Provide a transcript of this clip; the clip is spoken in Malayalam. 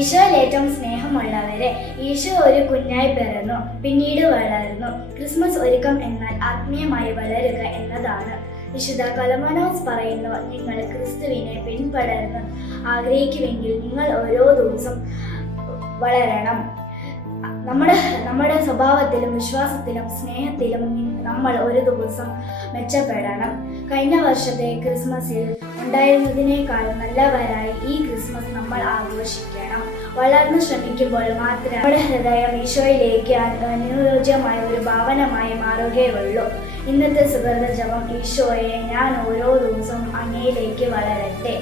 ഈശോയിൽ ഏറ്റവും സ്നേഹമുള്ളവരെ, ഈശോ ഒരു കുഞ്ഞായി പിറന്നു, പിന്നീട് വളർന്നു. ക്രിസ്മസ് ഒരുക്കം എന്നാൽ ആത്മീയമായി വളരുക എന്നതാണ്. വിശുദ്ധ കലമനോസ് പറയുന്നു, നിങ്ങൾ ക്രിസ്തുവിനെ പിന്തുടർന്ന് ആഗ്രഹിക്കുമെങ്കിൽ നിങ്ങൾ ഓരോ ദിവസം വളരണം. നമ്മുടെ സ്വഭാവത്തിലും വിശ്വാസത്തിലും സ്നേഹത്തിലും നമ്മൾ ഒരു ദിവസം മെച്ചപ്പെടണം. കഴിഞ്ഞ വർഷത്തെ ക്രിസ്മസിൽ ഉണ്ടായിരുന്നതിനേക്കാൾ നല്ലവരായി ഈ ക്രിസ്മസ് നമ്മൾ ആഘോഷിക്കണം. വളർന്നു ശ്രമിക്കുമ്പോൾ മാത്രമേ നമ്മുടെ ഹൃദയം ഈശോയിലേക്ക് അനുയോജ്യമായ ഒരു ഭാവനമായി മാറുകയുള്ളൂ. ഇന്നത്തെ സുഹൃത ജപം: ഈശോയെ, ഞാൻ ഓരോ ദിവസവും അങ്ങയിലേക്ക് വളരട്ടെ.